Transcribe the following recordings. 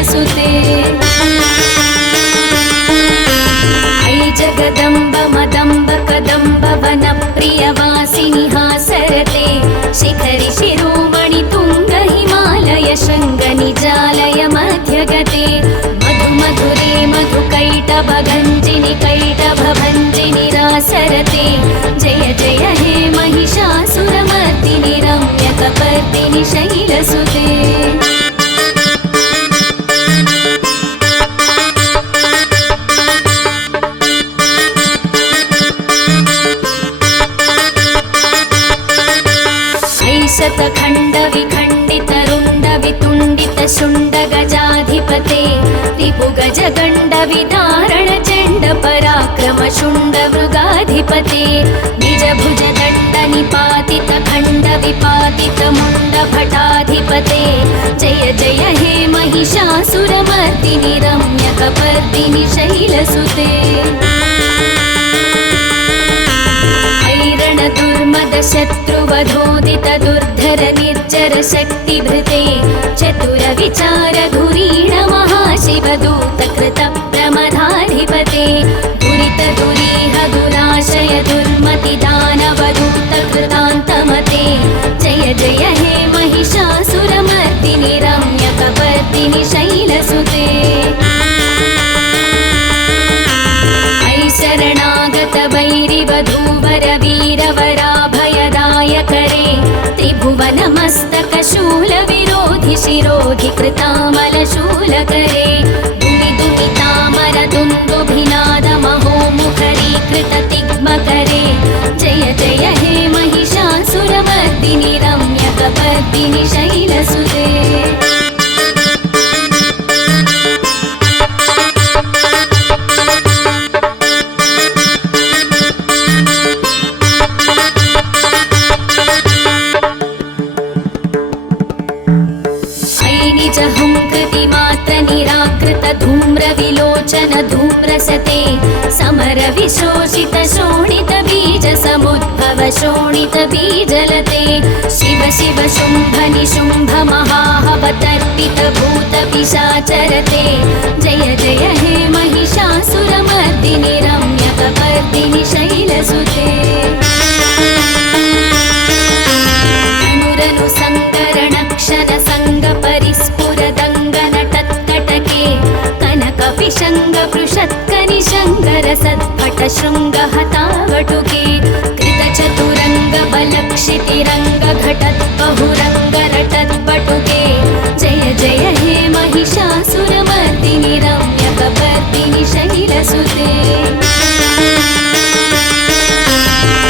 शैलसुते ऐ जगदम्ब मदम्ब कदम्ब वनप्रियवासिनि हासरते शिखरि शिरोमणि तुङ्ग हिमालय शृङ्ग निजालय मध्यगते मधु मधुरे मधुकैटभगञ्जिनि कैटभभञ्जिनि रासरते जय जय हे महिषासुरमर्दिनि रम्यकपर्दिनि शैलसुते शतखण्ड विखण्डित रुण्ड वितुण्डित शुण्ड गजाधिपते रिपुगज गण्ड विदारण चण्ड पराक्रम शुण्ड मृगाधिपते निज भुज दण्ड निपातित खण्ड विपातित मुण्ड भटाधिपते जय जय हे महिषासुरमर्दिनि रम्यकपर्दिनि शैलसुते दुर्मद शत्रुवधोदित दुर्धर निर्जर शक्तिभृते चतुर विचार धुरीण महाशिवदूत कृत प्रमदाधिपते दुरित दुरीह दुराशय दुर्मति दानवदूत कृतान्तमते जय जय हे महिषासुरमर्दिनि रम्यकपर्दिनि शैलसुते शरणागत वैरिवधूवर वीरवराभयदायकरे त्रिभुवनमस्तक शूल विरोधि शिरोधि कृतामल शूलकरे दुमि दुमितामर दुन्दुभिनाद महोमुखरीकृत तिग्मकरे जय जय हे महिषासुरमर्दिनि रम्यकपर्दिनि शैलसुते धूम्र विलोचन धूम्रसते समर विशोषित शोणित बीज समुद्भव शोणित बीजलते शिव शिव शुम्भ निशुम्भ महाहवतर्पित भूत पिशाचरते जय जय हे महिषासुरमर्दिनि रम्यकपर्दिनि शैलसुते अनुरनु सङ्करण क्षण सङ्ग परिस्फुर दङ्गन कनकपिशङ्ग पृषत्कनिशङ्गर सत्पट शृङ्ग हतावटुके कृतचतुरङ्ग बलक्षितिरङ्ग घटत् बहुरङ्ग रटत् पटुके जय जय हे महिषासुरमर्दिनि रम्यकपर्दिनि शैलसुते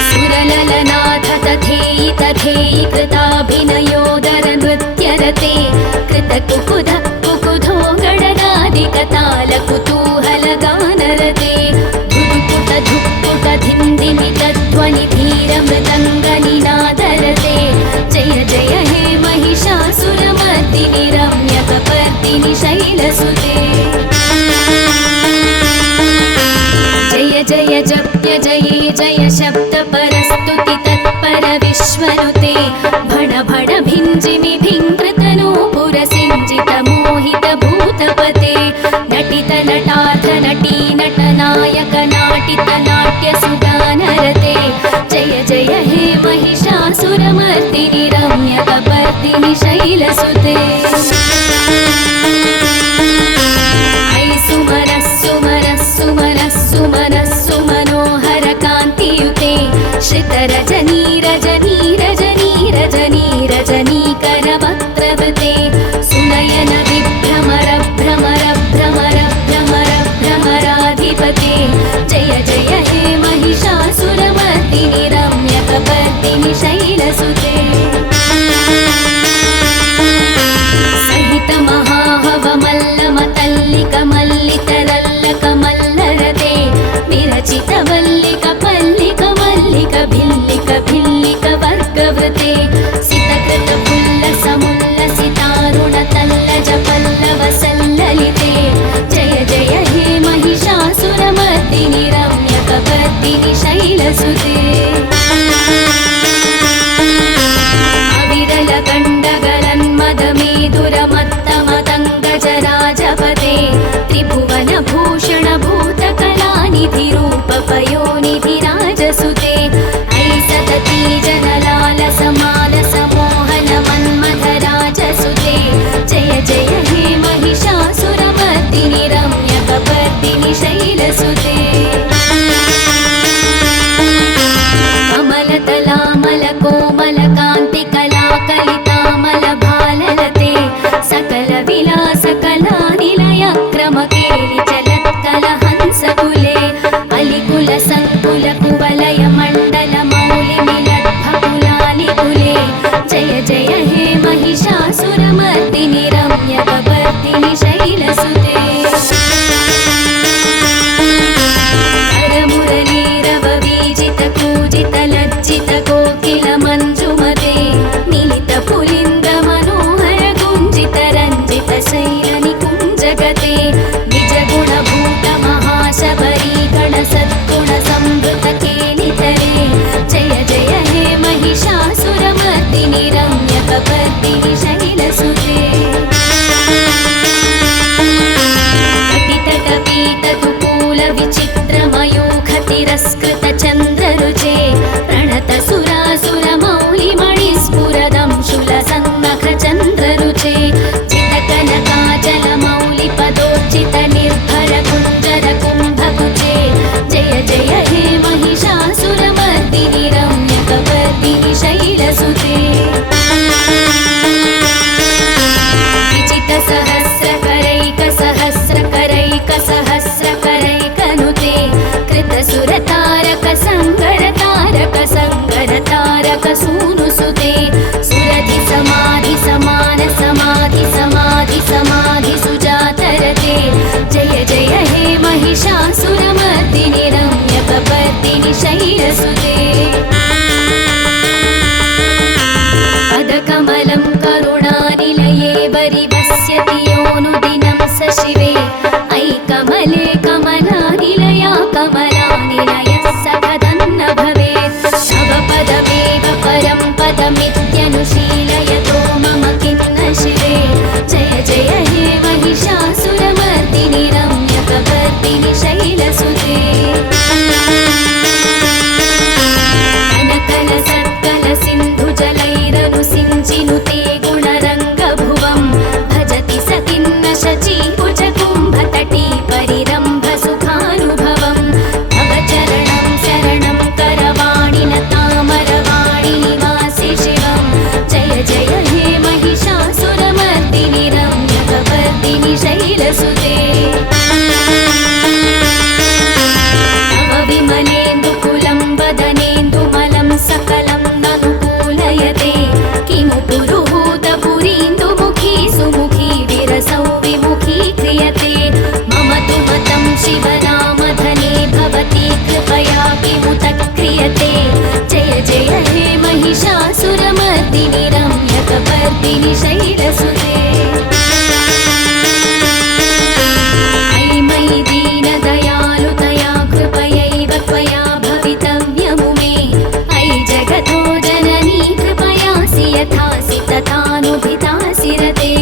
सुरललनाथ तथेयि तथेयि कृताभिनयोदर नृत्यरते कृतकुकुध कुकुधो गडगादिकताल कुतूहल गानरते धुक्पुट धुक्पुट धिन्धिमित ध्वनि धीर मृदङ्ग निनादरते जय जय हे महिषासुरमर्दिनि रम्यकपर्दिनि शैलसुते जय जय जप्य जये जय शब्द परस्तुति तत्पर विश्वनुते भण भण भिञ्जिमि भिङ्कृतनूपुर सिञ्जित मोहित भूतपते नटित नटार्थ नटी नटनायक नाटित नाट्य सुगानरते जय जय हे महिषासुरमर्दिनि रम्यकपर्दिनि शैलसुते ऐ सुमरः सुमरः सुमरः सुमनः सुमनोहर कान्तियुते श्रितरजनी रजनी रजनी रजनी रजनीकर वक्त्रवृते सुनयन विभ्रमर भ्रमर भ्रमर भ्रमर भ्रमराधिपते जय जय हे महिषासुरमर्दिनि रम्यकपर्दिनि शैलसुते सहित महाहवमल्लमतल्लिक मल्लितरल्लक मल्लरते विरचित वल्लिक पल्लिक मल्लिक भिल्लिक भिल्लिक वर्गवृते सितकृत पुल्लसमुल्लसितारुण तल्लज पल्लव सल्ललिते जय जय हे महिषासुरमर्दिनि रम्यकपर्दिनि शैलसुते अविरल गण्डगलन्मदमेधुरमत्तमदङ्गजराज रौद्रमयूख तिरस्कृत चन्द्ररुचे प्रणत सुरासुर मौलिमणि स्फुरदं शूलसन्नख चन्द्ररुचे चितकनकाचल मौलिपदोर्जित निर्भर कुञ्जर कुम्भकुचे जय जय हे महिषासुरमर्दिनि रम्यकपर्दिनि शैलसुते सहस्रकरैकसहस्रकरैकनुते कृतसुरतारक संगर सूनुसुते सुरधि समाधि समान समाधि समाधि समाधि सुजातरते जय जय हे महिषासुरमर्दिनि रम्यकपर्दिनि शैलसुते पदकमलं करुणानिलये वरिवस्यति योऽनुदिनं स शिवे ऐकमले कमलानिलया कमलानिलयः सखदन्न भवेत् तव पदमेव परं पदमित्यनुशीलयतो मम किन्न शिवे जय जय हे महिषासुरमर्दिनि रम्यकपर्दिनि शैलसुते सिञ्चिनुते गुणरङ्गभुवं भजति सतिन्न शचीकुचकुम्भतटी परिरम्भ सुखानुभवं तव चरणं शरणं करवाणि न तामरवाणि निवासि शिवं जय जय हे महिषासुरमर्दिनि रम्यकपर्दिनि शैलसुते तव विमलेन्दुकुलं वदनेन्दुमलं सकलं ननुकूलयते किमु पुरुहूतपुरीन्दुमुखी सुमुखी विरसौ विमुखी क्रियते मम तु मतं शिवनामधने भवती कृपया किमुत क्रियते जय जय हे महिषासुरमर्दिनि रम्यकपर्दिनि शैलसुते अयि मयि दीनदयालुतया कृपयैव त्वया भवितव्यमु मे अयि जगतो जननी कृपयासि यथासि तथानुभितासि रते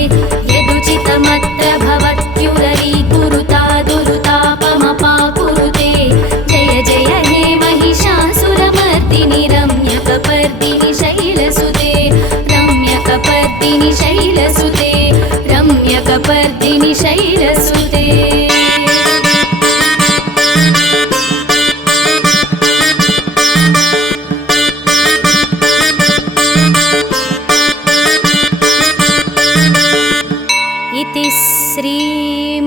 यदुचितमत्र भवत्युररीकुरुता दुरुतापमपाकुरुते जय जय हे महिषासुरमर्दिनि रम्यकपर्दिनि शैलसुते रम्यकपर्दिनि शैलसुते रम्यकपर्दिनि शैलसुते इति श्री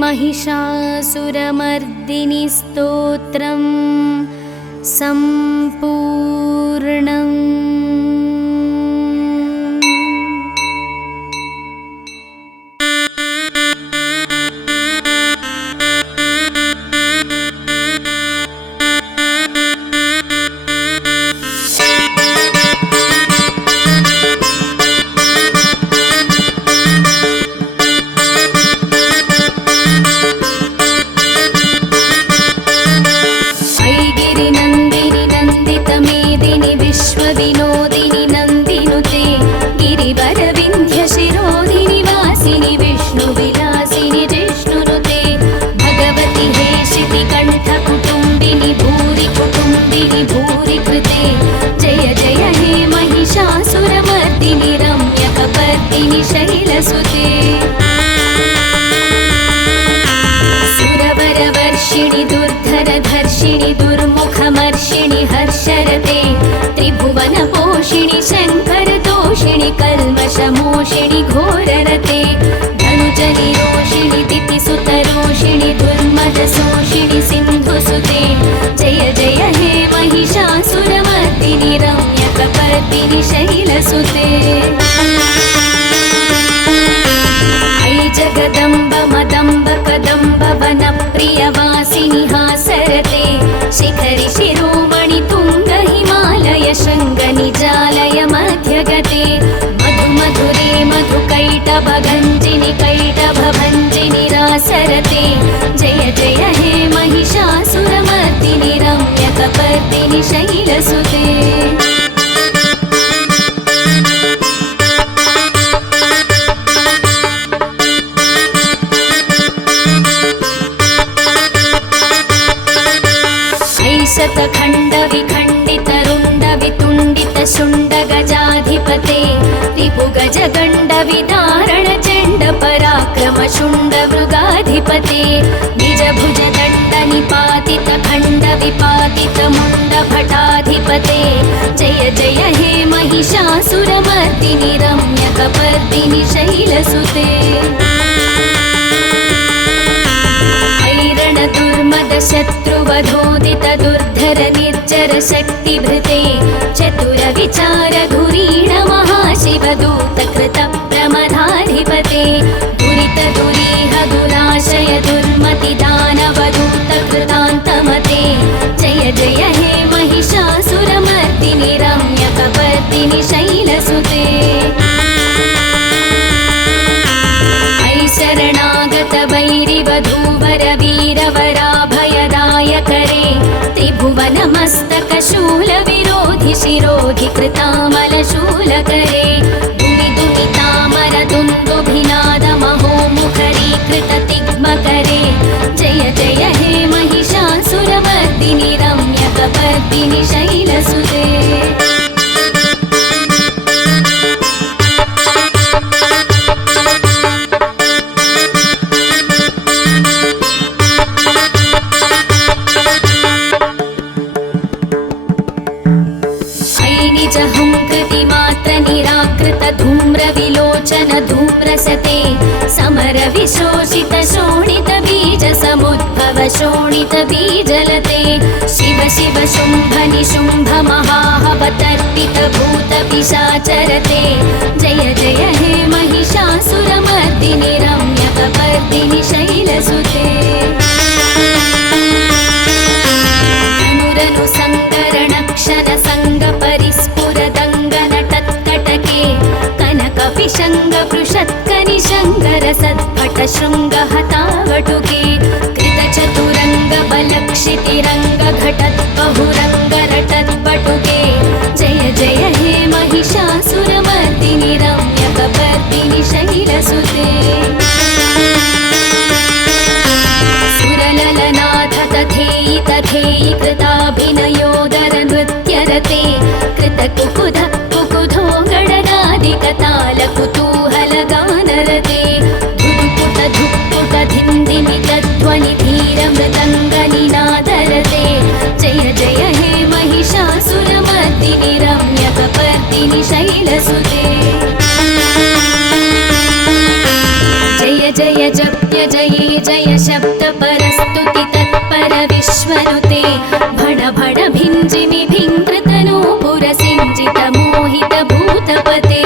महिषासुरमर्दिनि स्तोत्रं सम्पूर्णम्। विश्वविनोदिनि नन्दिनुते गिरिवरविन्ध्यशिरोदिनि वासिनि विष्णुविलासिनि जिष्णुनुते भगवति हे श्रुतिकण्ठकुटुम्बिनि भूरि कुटुम्बिनि भूरि कृते जय जय हे महिषासुरमर्दिनि रम्यकपर्दिनि शैलसुते सुरवरवर्षिणि दुर्धरधर्षिणि दुर्मुखमर्षिणि हर्षरते त्रिभुवनपोषिणि शङ्करतोषिणि कल्मषमोषिणि घोररते धनुजनिरोषिणि दितिसुतरोषिणि दुर्मदशोषिणि सिन्धुसुते जय जय हे महिषासुरमर्दिनि रम्यकपर्दिनि शैलसुते अयि जगदम्ब मदम्ब कदम्ब वनप्रियवासिनि हासरते शिखरि शिरोमणि तुङ्ग हिमालय शृङ्गनिजालय मध्यगते मधु मधुरे मधुकैटभगञ्जिनि कैटभभञ्जिनि रासरते जय जय हे महिषासुरमर्दिनि रम्यकपर्दिनि शैलसुते शतखण्डविखण्डितरुण्डवितुण्डितशुण्डगजाधिपते रिपुगजगण्डविदारणचण्डपराक्रमशुण्डमृगाधिपते निजभुजदण्डनिपातितखण्डविपातितमुण्डभटाधिपते जय जय हे महिषासुरमर्दिनि रम्यकपर्दिनि शैलसुते दुर्मदशत्रुवधोदित दुर्धर निर्जर शक्तिभृते चतुरविचारधुरीण महाशिवदूत कृत प्रमदाधिपते दुरित दुरीह दुराशय दुर्मति दानवदूत कृतान्तमते जय जय हे महिषासुरमर्दिनि रम्यकपर्दिनि शैलसुते शरणागत वैरिवधूवर वीरवराभयदायकरे त्रिभुवनमस्तकशूलविरोधि शिरोधि कृतामलशूलकरे दुमिदुमितामरदुन्दुभिनादमहोमुखरीकृततिग्मकरे जय जय हे महिषासुरमर्दिनि रम्यकपर्दिनि शैलसुते धूम्रविलोचन धूम्रसते समर विशोषित शोणित बीज समुद्भव शोणित बीजलते शिव शिव शुम्भ निशुम्भ महाहवतर्पित भूत पिशाचरते जय जय हे महिषासुरमर्दिनि रम्यकपर्दिनि शैलसुते अनुरनु सङ्करणक्षण सङ्गपरिस्फुरदङ्गनटत्कटके कनकपिशङ्गपृषत्कनिशङ्करसद्भट शृङ्गहतावटुके कृतचतुरङ्गबलक्षितिरङ्गघटद्बहुरङ्गरटद्बटुके जय जय हे महिषासुरमर्दिनि रम्यकपर्दिनि शैलसुते सुरललनाथ तथेयि तथेयि कृताभिनयोदर नृत्यरते कृतकुकुध कुकुधो गणनादिकताल कुतूहलगानरते धुक्पुट धुक्पुट धिन्दिमितध्वनि धीरमृदङ्गनिनादरते जय जय हे महिषासुरमर्दिनि रम्यकपर्दिनि शैलसुते जय जय जप्य जये जय शब्द परस्तुति तत्पर विश्वनुते भण भण भिञ्जिमि भिङ्कृतनूपुर सिञ्जित मोहित भूतपते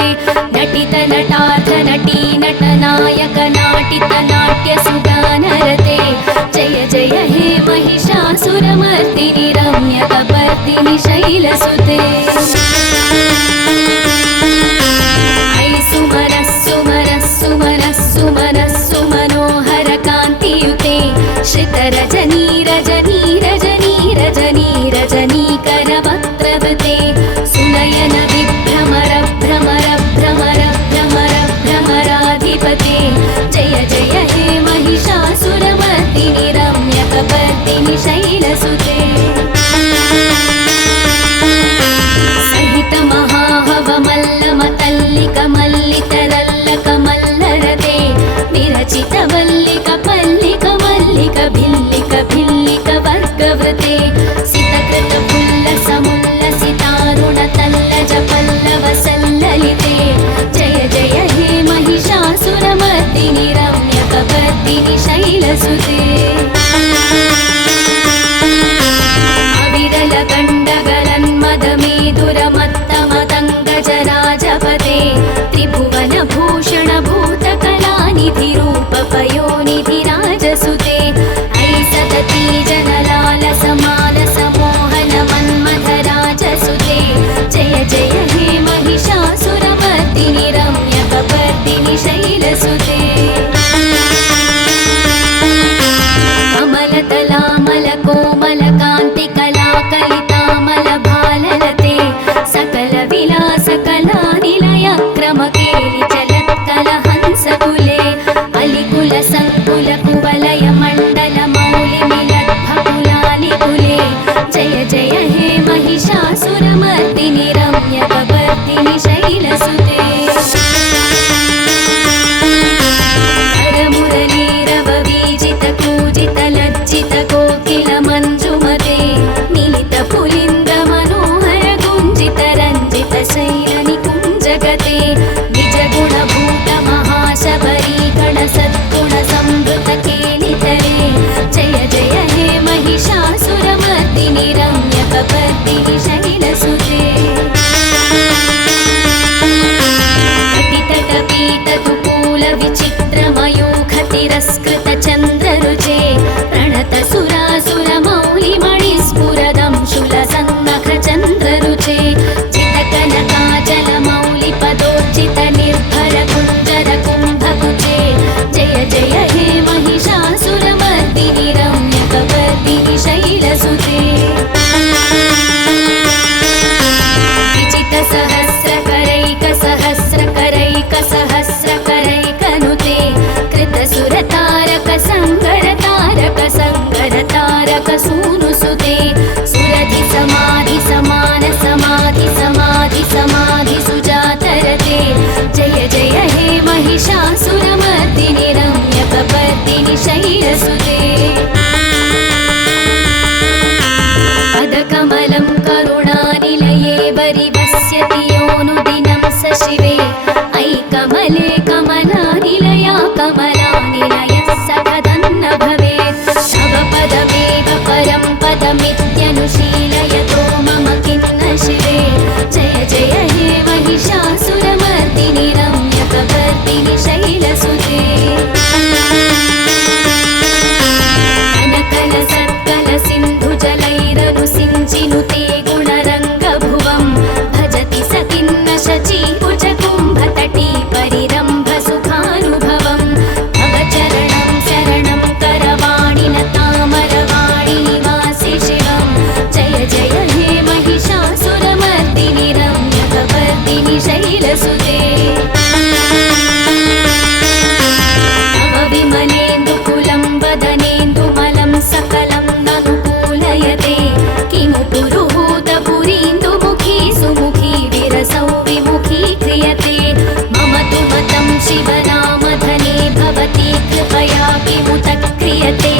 नटित नटार्थ नटी नटनायक नाटित नाट्य सुगानरते जय जय हे महिषासुरमर्दिनि रम्यकपर्दिनि शैलसुते सुमनस्सु मनोहर कान्तियुते श्रितरजनी रजनी रजनी रजनी रजनीकरवक्त्रवृते सुनयन विभ्रमर भ्रमर भ्रमर भ्रमर भ्रमराधिपते जय जय हे महिषासुरमर्दिनि रम्यकपर्दिनि शैलसुते सहित महाहवमल्लमतल्लिकमल्लितरल्लकमल्लरते विरचित वल्लिक पल्लिक मल्लिक भिल्लिक भिल्लिक वर्गवृते सितकृत पुल्लसमुल्लसितारुण तल्लज पल्लव सल्ललिते जय जय हे महिषासुरमर्दिनि रम्यकपर्दिनि शैलसुते अविरल गण्डगलन्मदमेदुरमत्तमदङ्गजराजपते त्रिभुवनभूषण भूतकलानिधिरूपपयोनिधिराजसुते ऐसदती जनलालसमालसमोहन मन्मथराजसुते जय जय हे महिषासुरमर्दिनि रम्यकपर्दिनि शैलसुते नित्यमित्यनुशीलयतो मम खिन्न शिवे जय जय हे महिषासुरमर्दिनि रम्यकपर्दिनि शैलसुते कनकल सिन्धुजलैरनुसिञ्चिनुते गुणरङ्गभुवं भजति स खिन्न शचीभुजकुम्भतटी परिरम्भसुखानुभवं भव चरणं शरणं करवाणिन तामरवाणि निवासि शिवं जय जय हे महिषासुरमर्दिनि रम्यकपर्दिनि शैलसुते तव विमलेन्दुकुलं वदनेन्दुमलं सकलं ननुकूलयते किमु पुरुहूतपुरीन्दुमुखी सुमुखी विरसौ विमुखी क्रियते मम तु मतं शिवनामधने भवती कृपया किमुत क्रियते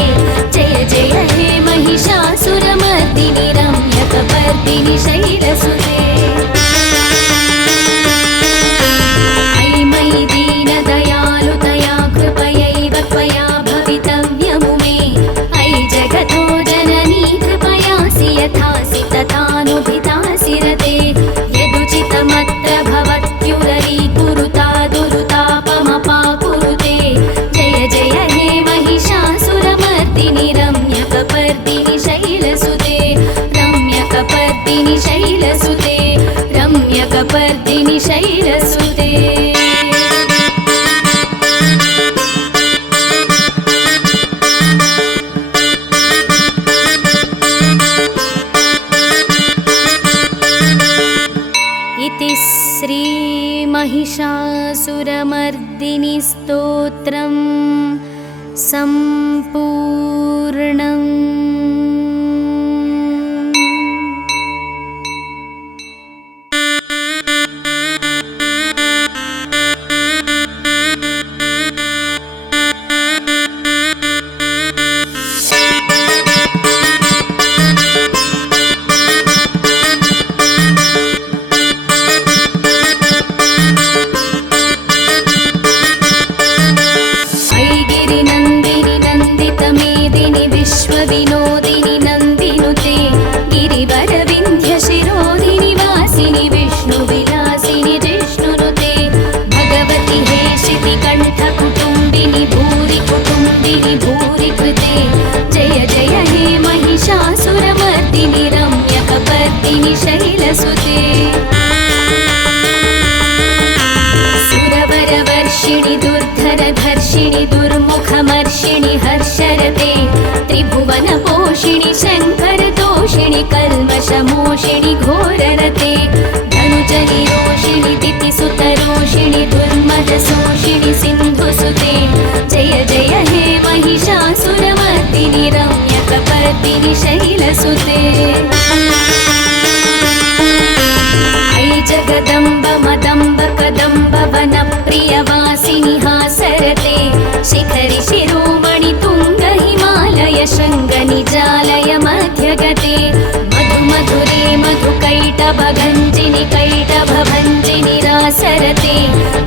जय जय हे महिषासुरमर्दिनि रम्यकपर्दिनि शैलसुते अयि मयि दीनदयालुतया कृपयैव त्वया भवितव्यमु मे अयि जगतो जननी कृपयासि यथासि तथानुभितासि रते यदुचितमत्र भवत्युदरीकुरुता दुरुतापमपाकुरुते जय जय हे महिषासुरमर्दिनि रम्यकपर्दिनि शैलसुते रम्यकपर्दिनि शैलसुते रम्यकपर्दिनि शैलसुते इति श्री महिषासुरमर्दिनि स्तोत्रं सम्पूर्णम्। विनोदिनि नन्दिनुते गिरिवरविन्ध्यशिरोधिनि वासिनि विष्णुविलासिनि जिष्णुनुते भगवति हे शितिकण्ठकुटुम्बिनि भूरि कुटुम्बिनि भूरि कृते जय जय हे महिषासुरमर्दिनि रम्यकपर्दिनि शैलसुते सुरवरवर्षिणि दुर्धरधर्षिणि दुर्मुखमर्षिणि हर्षरते त्रिभुवनपोषिणि शङ्करतोषिणि कल्मषमोषिणि घोररते धनुजनिरोषिणि दितिसुतरोषिणि दुर्मदशोषिणि सिन्धुसुते जय जय हे महिषासुरमर्दिनि रम्यकपर्दिनि शैलसुते अयि जगदम्ब मदम्ब कदम्ब वनप्रियवासिनि हासरते शिखरि शिरोमणि तुङ्ग हिमालय शृङ्गनिजालय मध्यगते मधु मधुरे मधुकैटभगञ्जिनि कैटभभञ्जिनि रासरते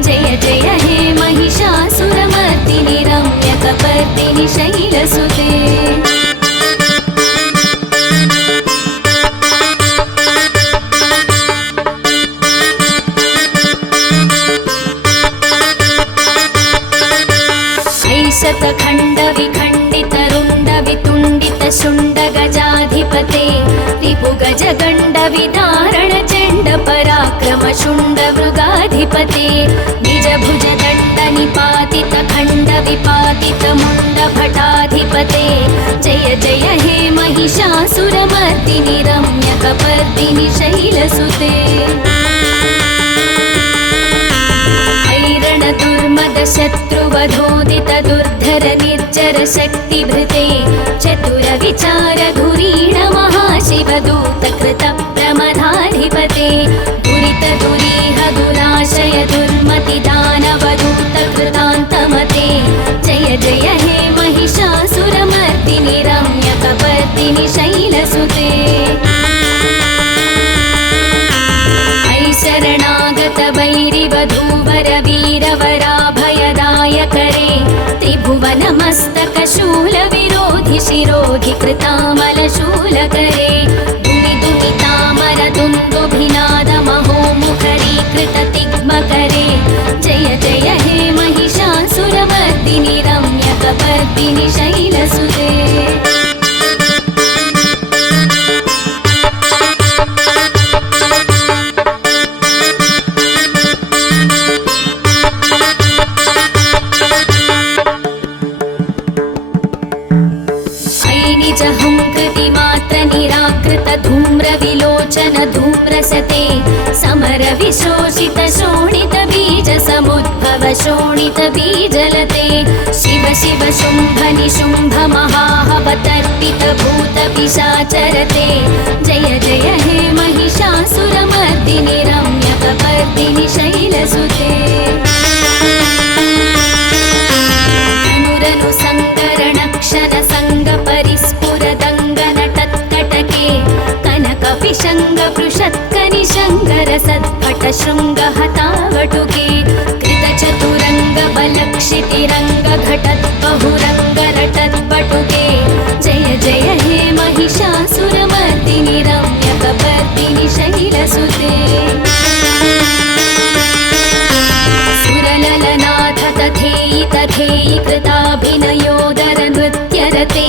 जय जय हे महिषासुरमर्दिनि रम्यकपर्दिनि शैलसुते शतखण्डविखण्डितरुण्डवितुण्डितशुण्डगजाधिपते रिपुगजगण्डविदारणचण्डपराक्रमशुण्डमृगाधिपते निजभुजदण्डनिपातितखण्डविपातितमुण्डभटाधिपते जय जय हे महिषासुरमर्दिनि रम्यकपर्दिनि शैलसुते दुर्मदशत्रुवधोदित दुर्धर निर्जर शक्तिभृते चतुरविचारधुरीण महाशिवदूतकृत प्रमदाधिपते दुरित दुरीह दुराशय दुर्मतिदानवदूतकृतान्तमते जय जय हे महिषासुरमर्दिनि रम्यकपर्दिनि शैलसुते अयि शरणागत वैरिवधूवर वीरवराभयदायकरे त्रिभुवनमस्तकशूलविरोधि शिरोधि कृतामलशूलकरे चक्रवर्तिनि शैलसुते निराकृत धूम्र विलोचन धूम्रसते समर विशोषित शोणित बीज समुद्भव शोणित बीजलते शिव शिव शुंभ निशुंभ महाहवतर्पित भूत पिशाचरते जय जय हे महिषासुरमर्दिनि रम्यकपर्दिनि शैलसुते अनुरनु संकरणक्षण संग विशंग पृषत्कनि शंकर सत्पट शृंग हतावटुके कृत चतुरंग बलक्षितिरंग घटत बहुरंग रटत बटुके जय जय हे महिषासुरमर्दिनि रम्यकपर्दिनि शैलसुते सुरललनाथ तथेयि तथेयि कृताभिनयोदर नृत्यरते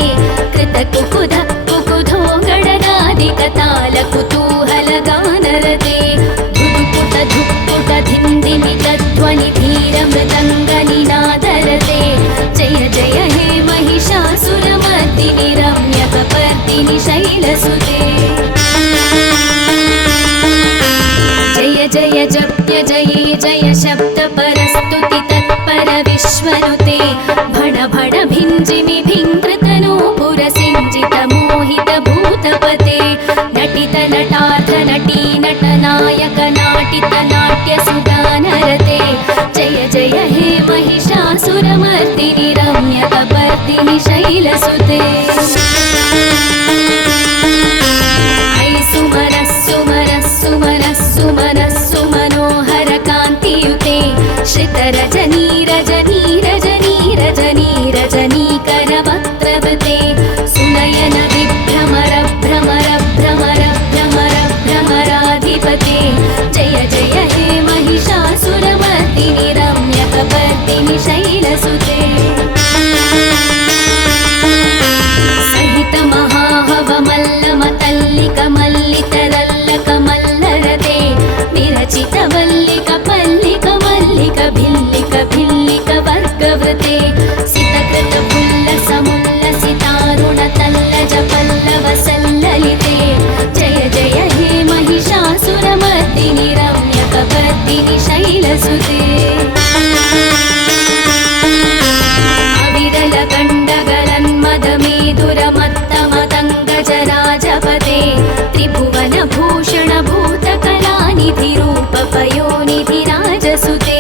कृत कुकुध कुकुधो गणनादिकताल कुतूहल गानरते धुक्पुट धुक्पुट धिन्दिमि तध्वनि धीर मृदङ्ग निनादरते जय जय हे महिषासुरमर्दिनि रम्यकपर्दिनि शैलसुते जय जय जप्य जये जय शब्द परस्तुति तत्पर विश्वनुते भण भण भिञ्जिमि भिङ्कृतनो पुरसिञ्जित मोहित भूतपते नटित नटार्थ नटी नटनायक नाटित नाट्य सुगानरते जय जय हे महिषासुरमर्दिनि रम्यकपर्दिनि शैलसुते सुमनोहर कान्तियुते श्रितरजनी रजनी रजनी रजनी रजनीकर वक्त्रवृते सुनयन विभ्रमर भ्रमर भ्रमर भ्रमर भ्रमराधिपते जय जय हे महिषासुरमर्दिनि रम्यकपर्दिनि शैलसुते सहित महाहवमल्लमतल्लिक मल्लितरल्लक मल्लरते विरचित वल्लिक पल्लिक मल्लिक भिल्लिक भिल्लिक वर्गवृते सितकृत पुल्लसमुल्लसितारुण तल्लज पल्लव सल्ललिते जय जय हे महिषासुरमर्दिनि रम्यकपर्दिनि शैलसुते अविरल गण्डगलन्मदमेधुरमत्तमतङ्गजराजपते त्रिभुवन भूषण भूतकलानिधि रूप पयोनिधि राजसुते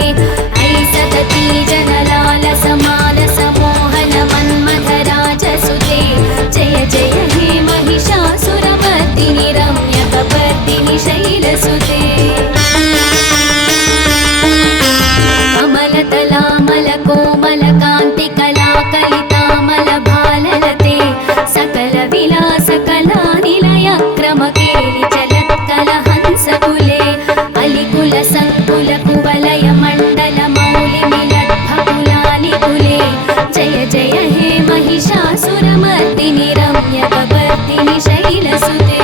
ऐसतती जनलाल समालस मोहन मन्मथ राजसुते जय जय हे महिषासुरमर्दिनि रम्यकपर्दिनि शैलसुते कमलतलामल कोमल कान्ति कलाकलितामल भाललते सकल विलास कलानिलय क्रम केलि चलत्कल हंसकुले अलिकुल संकुल कुवलय मण्डल मौलि मिलद्भकुलानि कुले जय जय हे महिषासुरमर्दिनि रम्यकपर्दिनि शैलसुते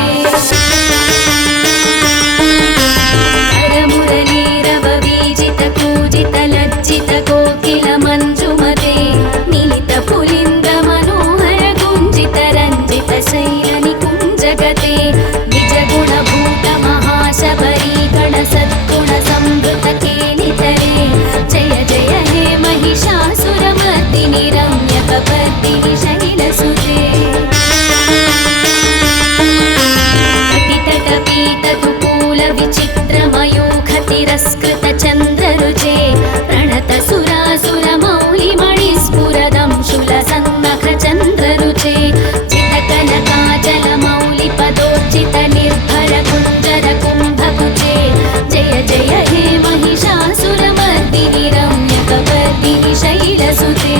मुरलीरववीजित कूजित लज्जित कोकिल मञ्जुमते नीलित पुलिन्द्र मनोहर गुञ्जित रञ्जित शैल निकुञ्जगते निज गुणभूत महाशबरी गण सद्गुण संवृत केलितरे जय जय हे महिषासुरमर्दिनि रम्यकपर्दिनि शैलसुते कटितटपीतकुकूल विचित्रमयूखतिरस्कृत चन्द्ररुचे प्रणत सुरासुर मौलिमणिस्फुरदं शूलसन्नख चन्द्ररुचे चितकनकाचल मौलि पदोर्चित निर्भर कुञ्जर कुम्भकुचे जय जय हे महिषासुरमर्दिनि रम्यकपर्दिनि शैलसुते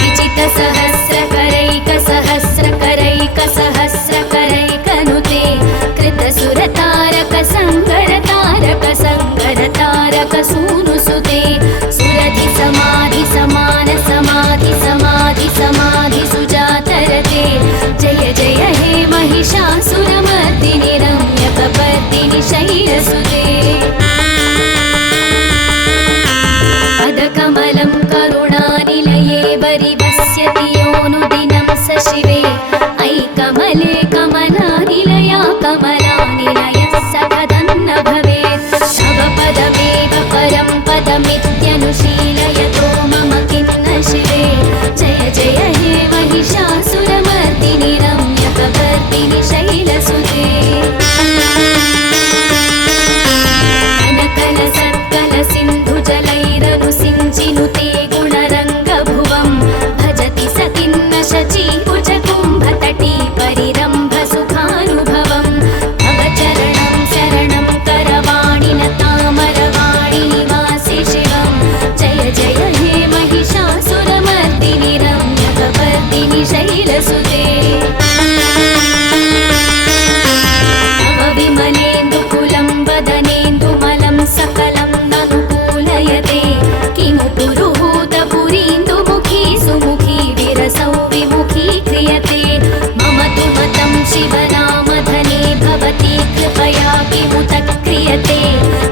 विचित सहस्रकरैक सहस्रकरैक सहस्रकरैकनुते कृत सुरतारक संगर तारक सूनुसुते सुरधि समाधि शैलसुते पदकमलं करुणानिलये वरिवस्यति योऽनुदिनं स शिवे अयि कमले कमलानिलया कमलानिलयः स कथन्न भवेत् तव पदमेव परं पदमित्यनुशीलयतो मम किं न शिवे जय जय हे महिषासुरमर्दिनि रम्यकपर्दिनि शैलसुते कनकलसत्कलसिन्धुजलैरनुसिञ्चिनुते गुणरङ्गभुवं भजति स किन्न शचीकुचकुम्भतटी परिरम्भसुखानुभवं तव चरणं शरणं करवाणि न तामरवाणि निवासि शिवं जय जय हे महिषासुरमर्दिनि रम्यकपर्दिनि शैलसुते तव विमलेन्दुकुलं वदनेन्दुमलं सकलं ननुकूलयते किमु पुरुहूतपुरीन्दुमुखी सुमुखी विरसौ विमुखी क्रियते मम तु मतं शिवनामधने भवती कृपया किमुत क्रियते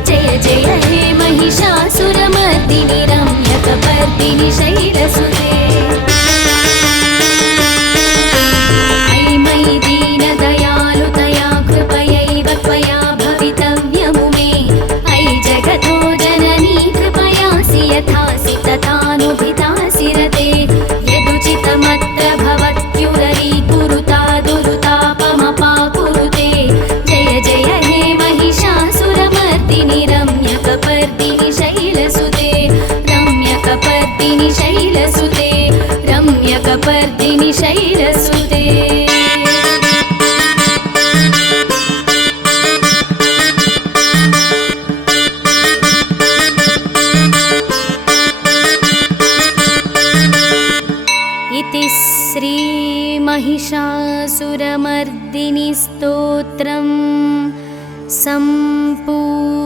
जय जय हे महिषासुरमर्दिनि रम्यकपर्दिनि शैलसुते अयि मयि दीनदयालुतया कृपयैव त्वया भवितव्यमु मे अयि जगतो जननी कृपयासि यथासि तथानुभितासि रते यदुचितमत्र भवत्युररीकुरुता दुरुतापमपाकुरुते जय जय हे महिषासुरमर्दिनि रम्यकपर्दिनि शैलसुते रम्यकपर्दिनि शैलसुते रम्यकपर्दिनि शैलसुते इति श्री महिषासुरमर्दिनि स्तोत्रं सम्पूर्णम्।